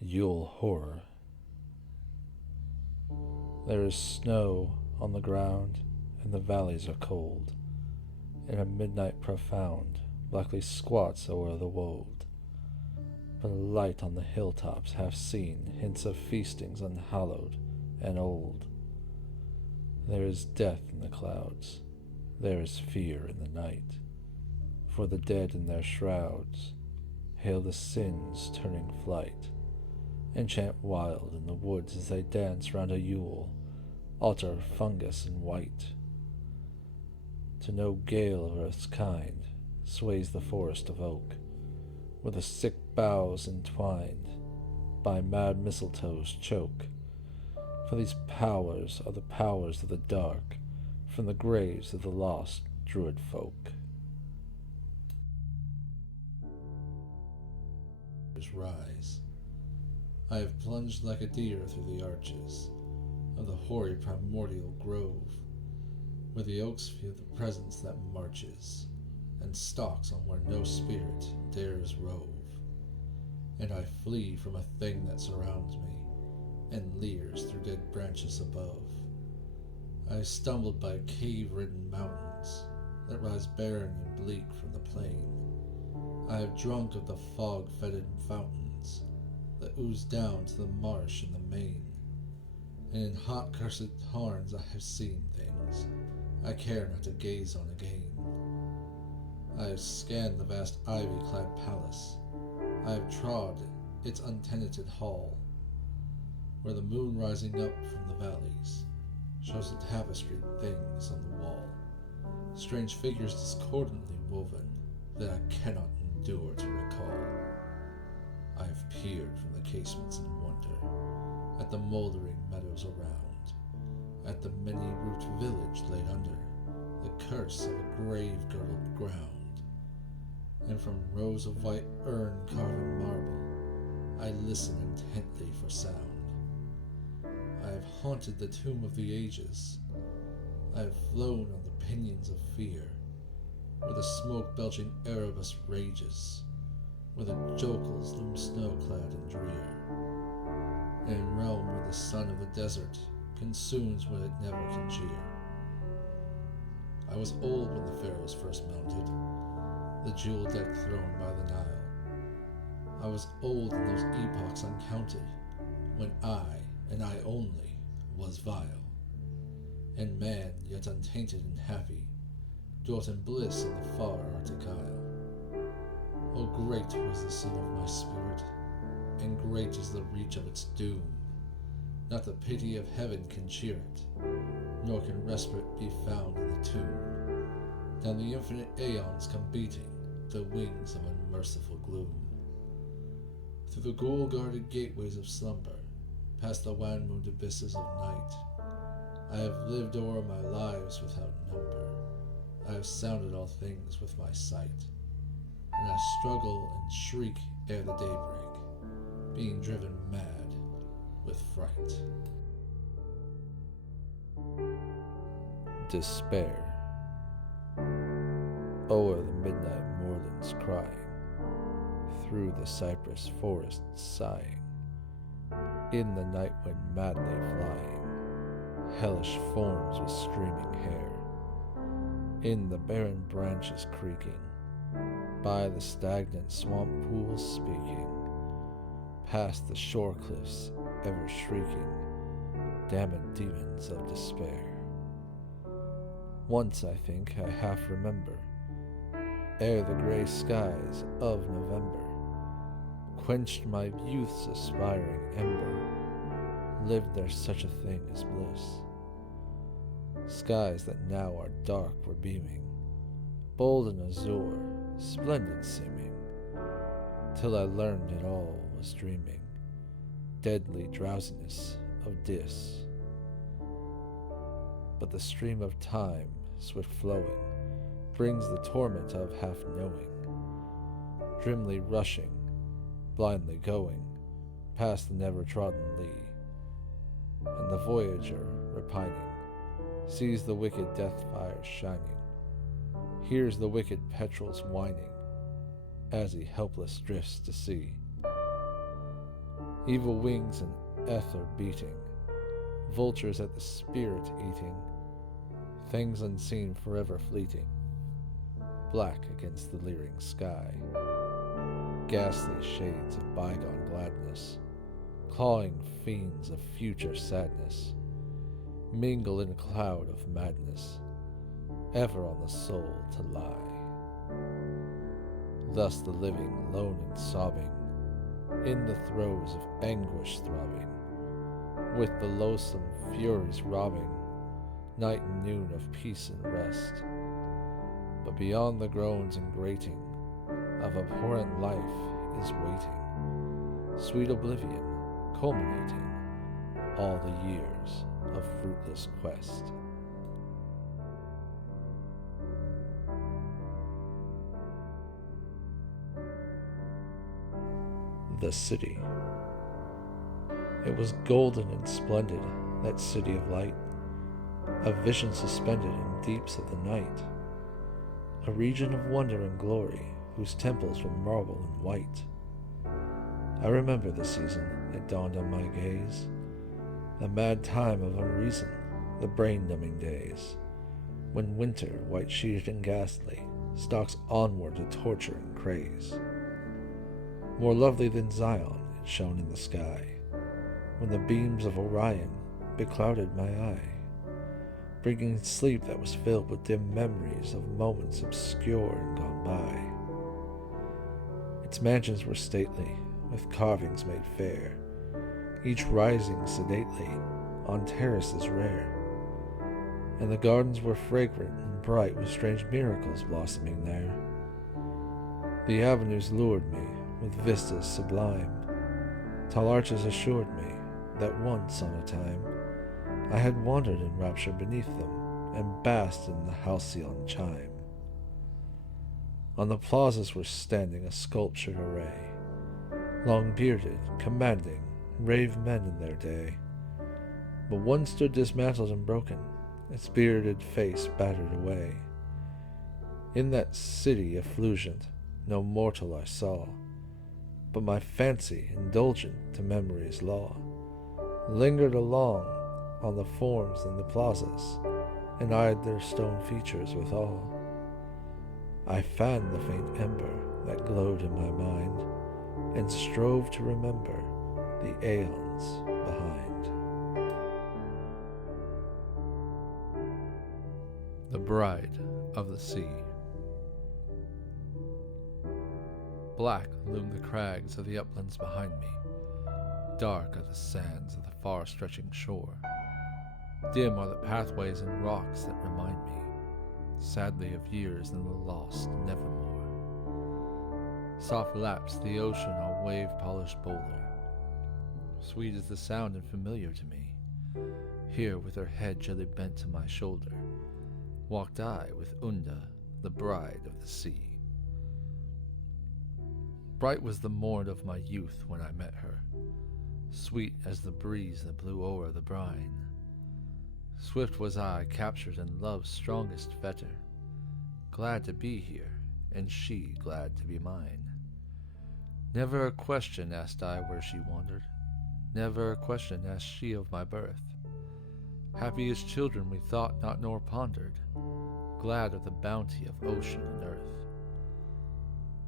Yule horror. There is snow on the ground, and the valleys are cold. In a midnight profound, blackly squats o'er the wold. But a light on the hilltops half seen hints of feastings unhallowed and old. There is death in the clouds, there is fear in the night. For the dead in their shrouds hail the sins turning flight, and chant wild in the woods as they dance round a Yule altar fungus and white. To no gale of earth's kind sways the forest of oak, where the sick boughs entwined by mad mistletoes choke. For these powers are the powers of the dark, from the graves of the lost druid folk. Rise. I have plunged like a deer through the arches of the hoary primordial grove, where the oaks feel the presence that marches and stalks on where no spirit dares rove. And I flee from a thing that surrounds me and leers through dead branches above. I have stumbled by cave-ridden mountains that rise barren and bleak from the plain. I have drunk of the fog-fetid fountains that ooze down to the marsh and the main. And in hot cursed horns I have seen things I care not to gaze on again. I have scanned the vast ivy-clad palace. I have trod its untenanted hall, where the moon rising up from the valleys shows the tapestried things on the wall, strange figures discordantly woven that I cannot endure to recall. I have peered from the casements in wonder at the mouldering meadows around, at the many-roofed village laid under the curse of a grave-girdled ground. And from rows of white urn-carven marble I listen intently for sound. I have haunted the tomb of the ages. I have flown on the pinions of fear, where the smoke-belching Erebus rages, where the jokels loom snow-clad and drear, and in realm where the sun of the desert consumes what it never can cheer. I was old when the pharaohs first mounted the jewel-decked throne by the Nile. I was old in those epochs uncounted, when I, and I only, was vile, and man, yet untainted and happy, dwelt in bliss in the far Arctic isle. Oh, great was the sin of my spirit, and great is the reach of its doom. Not the pity of heaven can cheer it, nor can respite be found in the tomb. Down the infinite aeons come beating the wings of unmerciful gloom. Through the ghoul-guarded gateways of slumber, past the wan-mooned abysses of night, I have lived o'er my lives without number. I have sounded all things with my sight, and I struggle and shriek ere the daybreak, being driven mad with fright. Despair. O'er the midnight moorlands crying, through the cypress forest sighing, in the night wind madly flying, hellish forms with streaming hair, in the barren branches creaking, by the stagnant swamp pools speaking, past the shore cliffs ever shrieking, damned demons of despair. Once, I think, I half remember, ere the grey skies of November quenched my youth's aspiring ember, lived there such a thing as bliss. Skies that now are dark were beaming, bold and azure, splendid seeming, till I learned it all was dreaming, deadly drowsiness of dis. But the stream of time, swift flowing, brings the torment of half-knowing, grimly rushing, blindly going, past the never-trodden lea, and the voyager, repining, sees the wicked death-fires shining, hears the wicked petrels whining, as he helpless drifts to sea. evil wings and ether beating, vultures at the spirit eating, things unseen forever fleeting, black against the leering sky, ghastly shades of bygone gladness, clawing fiends of future sadness, mingle in a cloud of madness, ever on the soul to lie. Thus the living, lone and sobbing, in the throes of anguish throbbing, with the loathsome furies robbing, night and noon of peace and rest. But beyond the groans and grating of abhorrent life is waiting, sweet oblivion, culminating all the years of fruitless quest. The city. It was golden and splendid, that city of light, a vision suspended in deeps of the night, a region of wonder and glory, whose temples were marble and white. I remember the season that dawned on my gaze, the mad time of unreason, the brain-numbing days, when winter, white-sheeted and ghastly, stalks onward to torture and craze. More lovely than Zion it shone in the sky, when the beams of Orion beclouded my eye, bringing sleep that was filled with dim memories of moments obscure and gone by. Its mansions were stately, with carvings made fair, each rising sedately on terraces rare, and the gardens were fragrant and bright with strange miracles blossoming there. The avenues lured me with vistas sublime, tall arches assured me that once on a time I had wandered in rapture beneath them and basked in the halcyon chime. On the plazas were standing a sculptured array, long-bearded, commanding, brave men in their day. But one stood dismantled and broken, its bearded face battered away. In that city effulgent, no mortal I saw, but my fancy, indulgent to memory's law, lingered along on the forms in the plazas, and eyed their stone features with awe. I fanned the faint ember that glowed in my mind, and strove to remember the aeons behind. The Bride of the Sea. Black loom the crags of the uplands behind me, dark are the sands of the far-stretching shore. Dim are the pathways and rocks that remind me, sadly, of years in the lost nevermore. Soft laps the ocean on wave-polished boulder. Sweet is the sound and familiar to me. Here, with her head gently bent to my shoulder, walked I with Unda, the bride of the sea. Bright was the morn of my youth when I met her, sweet as the breeze that blew o'er the brine. Swift was I, captured in love's strongest fetter, glad to be here, and she glad to be mine. Never a question asked I where she wandered, never a question asked she of my birth. Happy as children we thought not nor pondered, glad of the bounty of ocean and earth.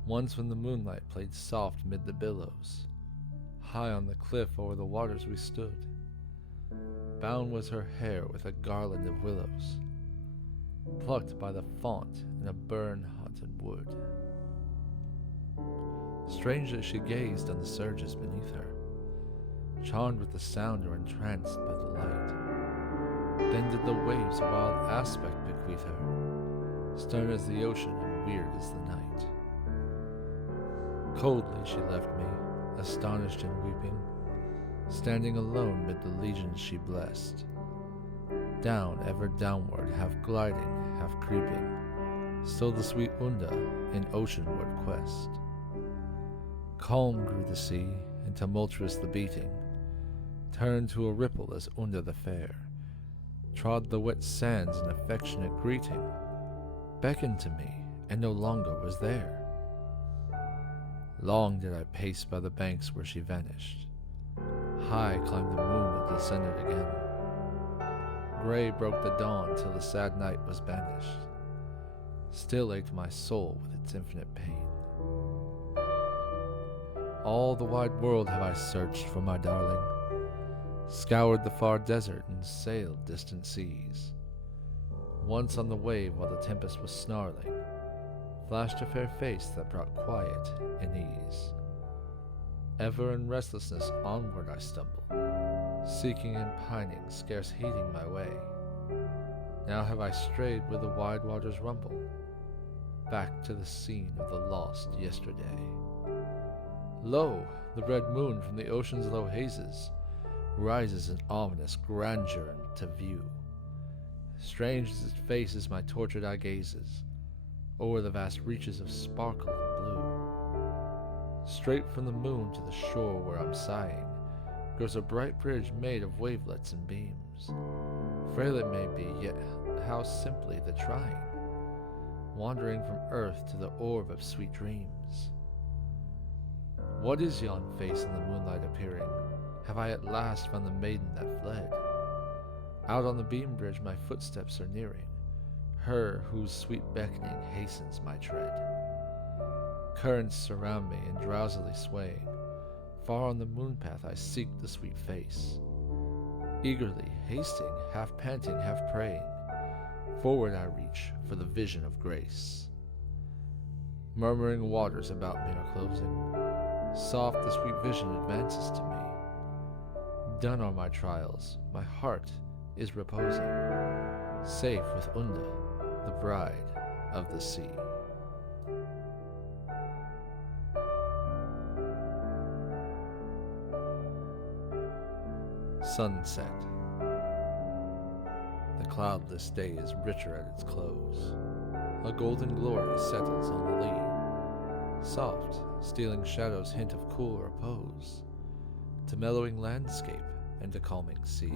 Once when the moonlight played soft mid the billows, high on the cliff o'er the waters we stood. Bound was her hair with a garland of willows, plucked by the faunt in a burn-haunted wood. Strangely she gazed on the surges beneath her, charmed with the sound or entranced by the light. Then did the waves a wild aspect bequeath her, stern as the ocean and weird as the night. Coldly she left me, astonished and weeping, standing alone mid the legions she blessed. Down, ever downward, half gliding, half creeping, still the sweet Unda in oceanward quest. Calm grew the sea, and tumultuous the beating, turned to a ripple as Unda the fair trod the wet sands in affectionate greeting, beckoned to me, and no longer was there. Long did I pace by the banks where she vanished, high climbed the moon and descended again. Gray broke the dawn till the sad night was banished. Still ached my soul with its infinite pain. All the wide world have I searched for my darling, scoured the far desert and sailed distant seas. Once on the wave while the tempest was snarling, flashed a fair face that brought quiet and ease. Ever in restlessness onward I stumble, seeking and pining, scarce heeding my way. Now have I strayed where the wide waters rumble, back to the scene of the lost yesterday. Lo, the red moon from the ocean's low hazes rises in ominous grandeur to view. Strange as its face as my tortured eye gazes o'er the vast reaches of sparkle and blue. Straight from the moon to the shore where I'm sighing grows a bright bridge made of wavelets and beams. Frail it may be, yet how simply the trying, wandering from earth to the orb of sweet dreams. What is yon face in the moonlight appearing? Have I at last found the maiden that fled? Out on the beam bridge my footsteps are nearing, her whose sweet beckoning hastens my tread. Currents surround me and drowsily swaying, far on the moon path I seek the sweet face. Eagerly, hasting, half panting, half praying, forward I reach for the vision of grace. Murmuring waters about me are closing, soft the sweet vision advances to me. Done are my trials, my heart is reposing, safe with Unda, the bride of the sea. Sunset. The cloudless day is richer at its close. A golden glory settles on the lea. Soft, stealing shadows hint of cool repose, to mellowing landscape and to calming sea.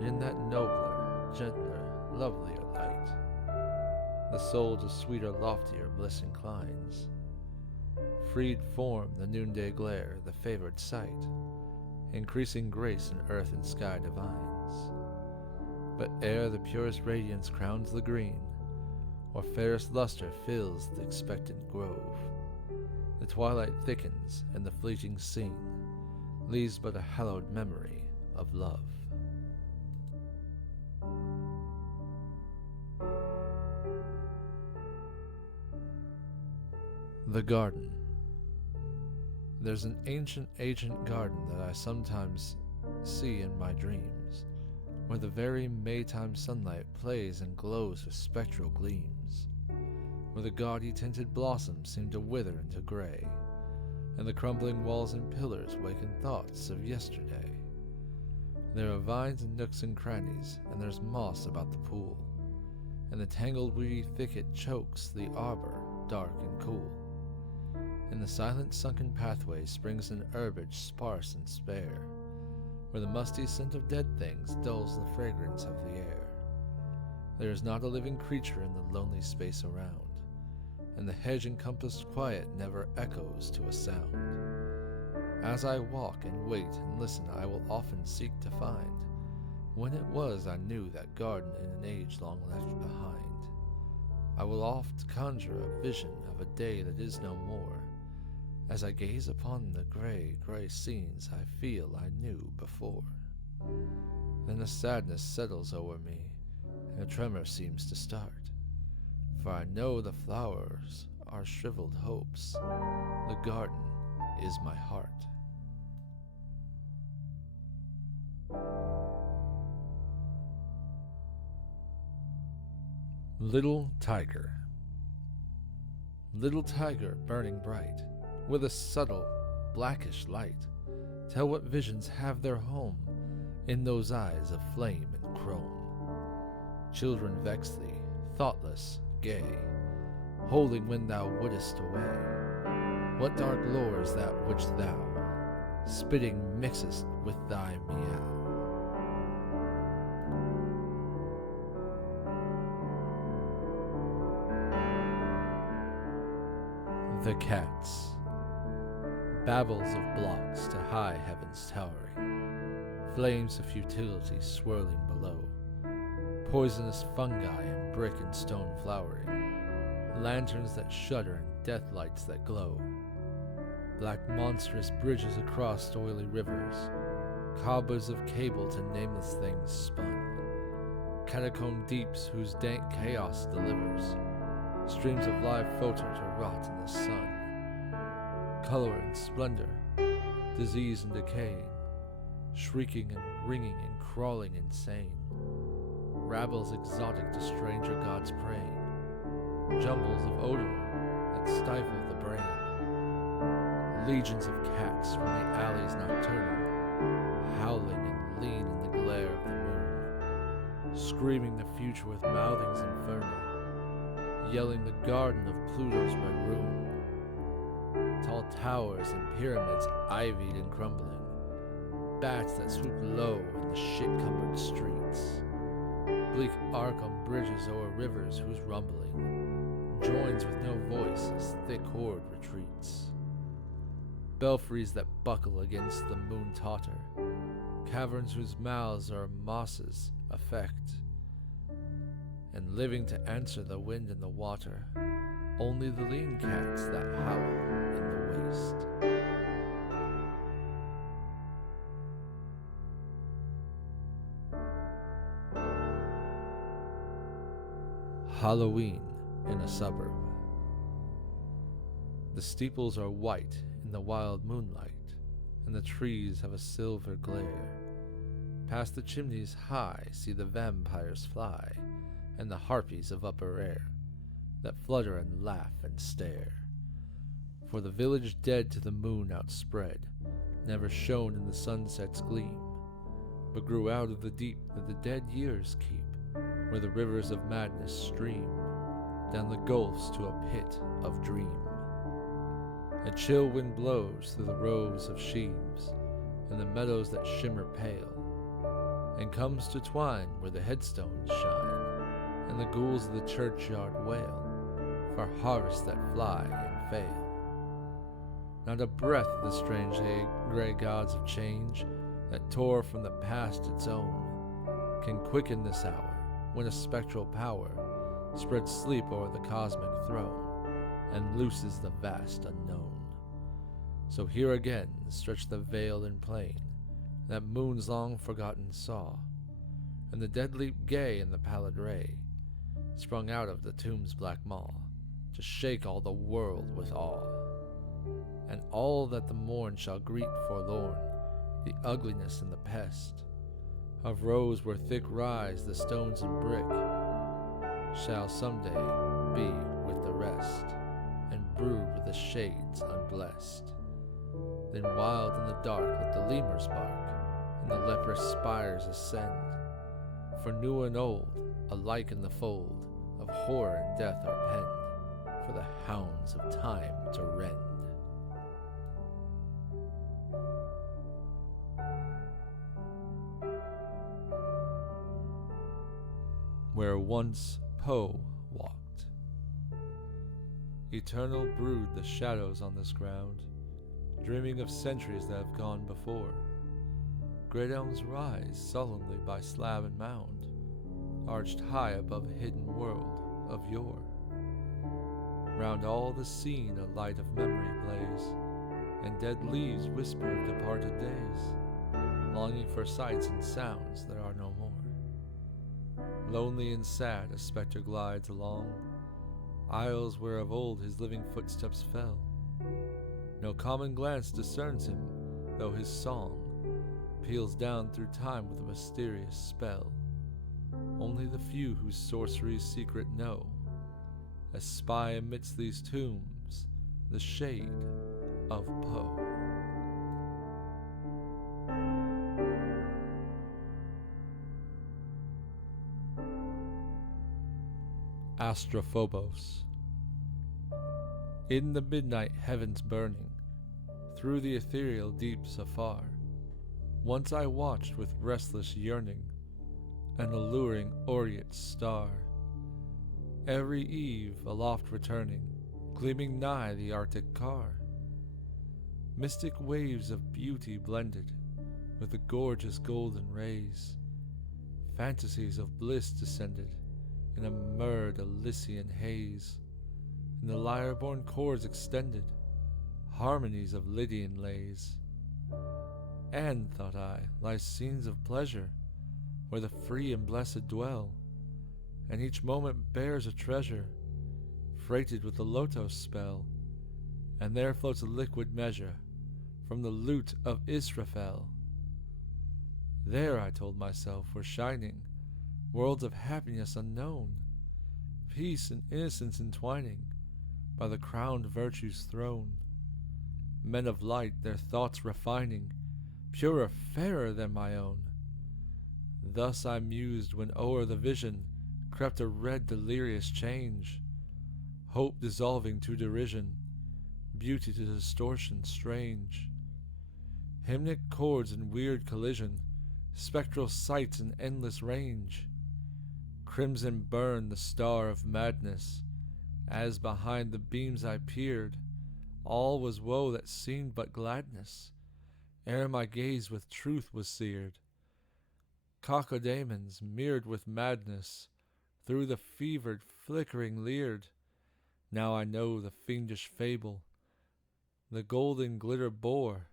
In that nobler, gentler, lovelier light, the soul to sweeter, loftier bliss inclines. Freed form the noonday glare, the favored sight, increasing grace in earth and sky divines. But ere the purest radiance crowns the green, or fairest luster fills the expectant grove, the twilight thickens and the fleeting scene leaves but a hallowed memory of love. The garden. There's an ancient garden that I sometimes see in my dreams, where the very Maytime sunlight plays and glows with spectral gleams, where the gaudy tinted blossoms seem to wither into gray, and the crumbling walls and pillars waken thoughts of yesterday. There are vines and nooks and crannies, and there's moss about the pool, and the tangled weedy thicket chokes the arbor dark and cool. In the silent sunken pathway springs an herbage sparse and spare, where the musty scent of dead things dulls the fragrance of the air. There is not a living creature in the lonely space around, and the hedge-encompassed quiet never echoes to a sound. As I walk and wait and listen, I will often seek to find when it was I knew that garden in an age long left behind. I will oft conjure a vision of a day that is no more, as I gaze upon the gray scenes I feel I knew before. Then a sadness settles o'er me, and a tremor seems to start, for I know the flowers are shriveled hopes, the garden is my heart. Little tiger. Little tiger burning bright, with a subtle, blackish light, tell what visions have their home in those eyes of flame and chrome. Children vex thee, thoughtless, gay, holding when thou wouldest away. What dark lore is that which thou, spitting, mixest with thy meow? The cats. babbles of blocks to high heavens towering, flames of futility swirling below, poisonous fungi and brick and stone flowering, lanterns that shudder and death lights that glow, black monstrous bridges across oily rivers, cobwebs of cable to nameless things spun, catacomb deeps whose dank chaos delivers, streams of live photo to rot in the sun, color and splendor, disease and decaying, shrieking and ringing and crawling insane, rabbles exotic to stranger gods praying, jumbles of odor that stifle the brain, legions of cats from the alleys nocturnal, howling and lean in the glare of the moon, screaming the future with mouthings infernal, yelling the garden of Pluto's red room, tall towers and pyramids ivied and crumbling, bats that swoop low in the shit-cumbered streets, bleak Arkham bridges o'er rivers whose rumbling joins with no voice as thick horde retreats, belfries that buckle against the moon totter, caverns whose mouths are mosses effect, and living to answer the wind and the water, only the lean cats that howl in the waste. Halloween in a suburb. The steeples are white in the wild moonlight, and the trees have a silver glare. Past the chimneys high see the vampires fly, and the harpies of upper air, that flutter and laugh and stare. For the village dead to the moon outspread, never shone in the sunset's gleam, but grew out of the deep that the dead years keep, where the rivers of madness stream down the gulfs to a pit of dream. A chill wind blows through the rows of sheaves and the meadows that shimmer pale, and comes to twine where the headstones shine and the ghouls of the churchyard wail for harvests that fly and fail. Not a breath of the strange grey gods of change that tore from the past its own can quicken this hour when a spectral power spreads sleep o'er the cosmic throne and looses the vast unknown. So here again stretch the veil and plain that moons long forgotten saw, and the dead leap gay in the pallid ray, sprung out of the tomb's black maw, to shake all the world with awe. And all that the morn shall greet forlorn, the ugliness and the pest of rows where thick rise the stones and brick, shall someday be with the rest, and brood with the shades unblessed. Then wild in the dark let the lemurs bark, and the leprous spires ascend, for new and old, alike in the fold of horror and death are penned, for the hounds of time to rend. Where once Poe walked. Eternal brood the shadows on this ground, dreaming of centuries that have gone before. Great elms rise sullenly by slab and mound, arched high above a hidden world of yore. Round all the scene a light of memory blaze, and dead leaves whisper of departed days, longing for sights and sounds that are no more. Lonely and sad a spectre glides along aisles where of old his living footsteps fell. No common glance discerns him, though his song peals down through time with a mysterious spell. Only the few whose sorcery's secret know espy amidst these tombs the shade of Poe. Astrophobos. In the midnight heavens burning, through the ethereal deeps afar, once I watched with restless yearning an alluring aureate star, every eve aloft returning, gleaming nigh the Arctic car. Mystic waves of beauty blended with the gorgeous golden rays. Fantasies of bliss descended in a mirrored Elysian haze. In the lyre-born chords extended harmonies of Lydian lays. And, thought I, lie scenes of pleasure where the free and blessed dwell, and each moment bears a treasure freighted with the lotos spell, and there floats a liquid measure from the lute of Israfel. There, I told myself, were shining worlds of happiness unknown, peace and innocence entwining by the crowned virtue's throne. Men of light, their thoughts refining, purer, fairer than my own. Thus I mused when o'er the vision crept a red delirious change, hope dissolving to derision, beauty to distortion strange. Hymnic chords in weird collision, spectral sights in endless range. Crimson burned the star of madness, as behind the beams I peered, all was woe that seemed but gladness, ere my gaze with truth was seared. Cacodemons, mirrored with madness, through the fevered flickering leered. Now I know the fiendish fable the golden glitter bore.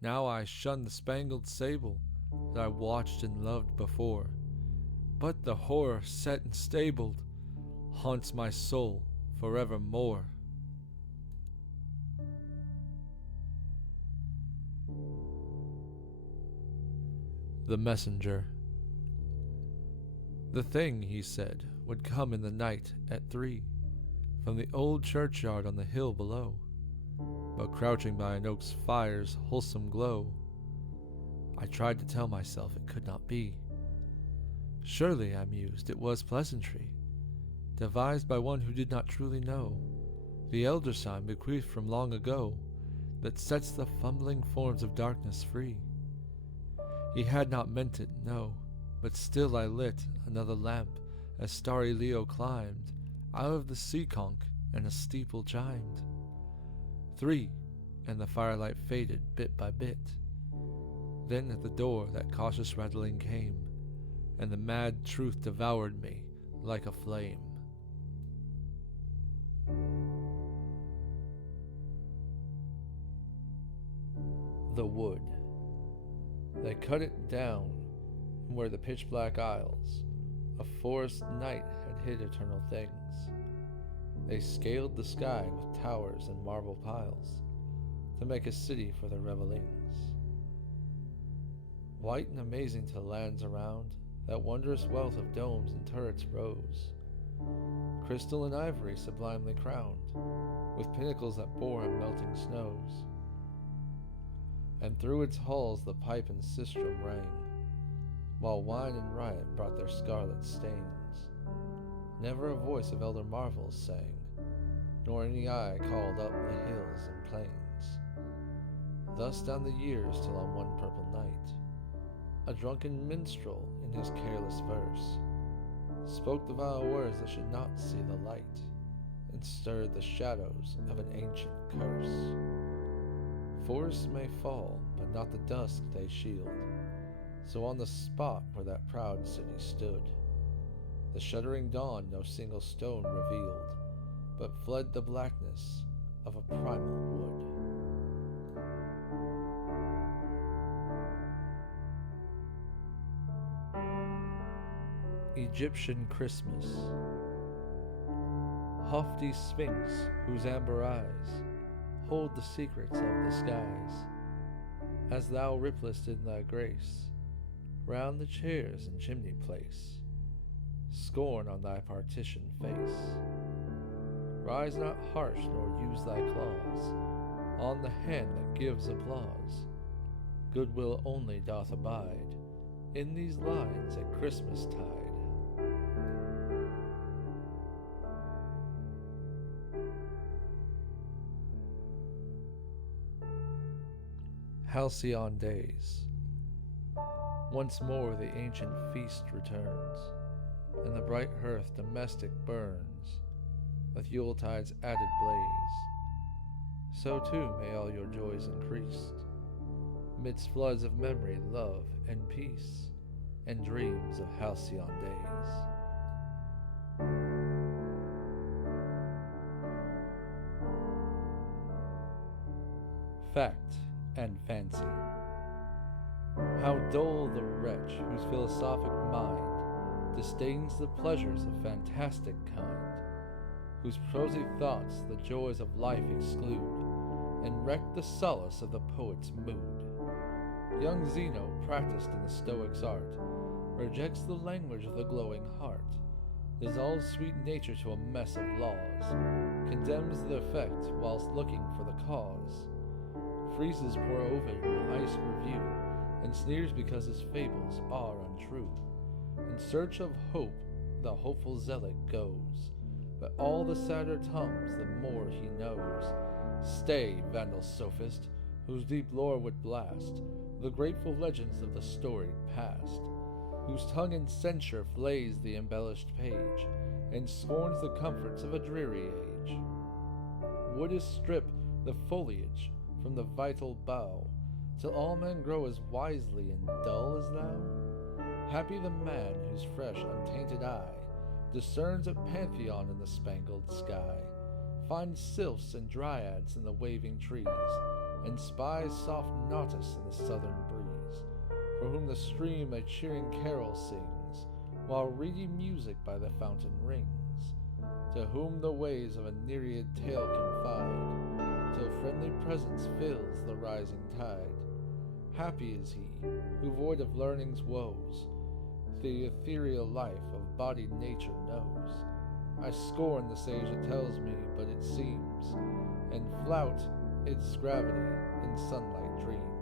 Now I shun the spangled sable that I watched and loved before. But the horror set and stabled haunts my soul forevermore. The Messenger. The thing, he said, would come in the night at 3, from the old churchyard on the hill below, but crouching by an oak's fire's wholesome glow. I tried to tell myself it could not be. Surely, I mused, it was pleasantry, devised by one who did not truly know the elder sign bequeathed from long ago, that sets the fumbling forms of darkness free. He had not meant it, no, but still I lit another lamp as starry Leo climbed out of the sea conch and a steeple chimed. 3, and the firelight faded bit by bit. Then at the door that cautious rattling came, and the mad truth devoured me like a flame. The wood. They cut it down from where the pitch-black aisles of forest night had hid eternal things. They scaled the sky with towers and marble piles to make a city for their revelings. White and amazing to the lands around, that wondrous wealth of domes and turrets rose, crystal and ivory sublimely crowned, with pinnacles that bore on melting snows. And through its halls the pipe and sistrum rang, while wine and riot brought their scarlet stains. Never a voice of elder marvels sang, nor any eye called up the hills and plains. Thus down the years till on one purple night, a drunken minstrel in his careless verse spoke the vile words that should not see the light, and stirred the shadows of an ancient curse. Forests may fall, but not the dusk they shield. So on the spot where that proud city stood, the shuddering dawn no single stone revealed, but fled the blackness of a primal wood. Egyptian Christmas. Haughty Sphinx, whose amber eyes hold the secrets of the skies, as thou ripplest in thy grace round the chairs and chimney place, scorn on thy partition face. Rise not harsh, nor use thy claws on the hand that gives applause. Goodwill only doth abide in these lines at Christmas tide. Halcyon days. Once more the ancient feast returns, and the bright hearth domestic burns with Yuletide's added blaze. so too may all your joys increase, midst floods of memory, love, and peace, and dreams of halcyon days. Fact and fancy. How dull the wretch whose philosophic mind disdains the pleasures of fantastic kind, whose prosy thoughts the joys of life exclude, and wreck the solace of the poet's mood. Young Zeno, practiced in the Stoic's art, rejects the language of the glowing heart, dissolves sweet nature to a mess of laws, condemns the effect whilst looking for the cause, freezes poor Ovid in ice review, and sneers because his fables are untrue. In search of hope, the hopeful zealot goes, but all the sadder tongues the more he knows. Stay, vandal sophist, whose deep lore would blast the grateful legends of the storied past, whose tongue in censure flays the embellished page, and scorns the comforts of a dreary age. Wouldst strip the foliage from the vital bough, till all men grow as wisely and dull as thou? Happy the man whose fresh, untainted eye discerns a pantheon in the spangled sky, finds sylphs and dryads in the waving trees, and spies soft Nautis in the southern breeze, for whom the stream a cheering carol sings, while reedy music by the fountain rings, to whom the waves of a Nereid tale confide, till friendly presence fills the rising tide. Happy is he, who void of learning's woes, the ethereal life of bodied nature knows. I scorn the sage that tells me but it seems, and flout its gravity in sunlight dreams.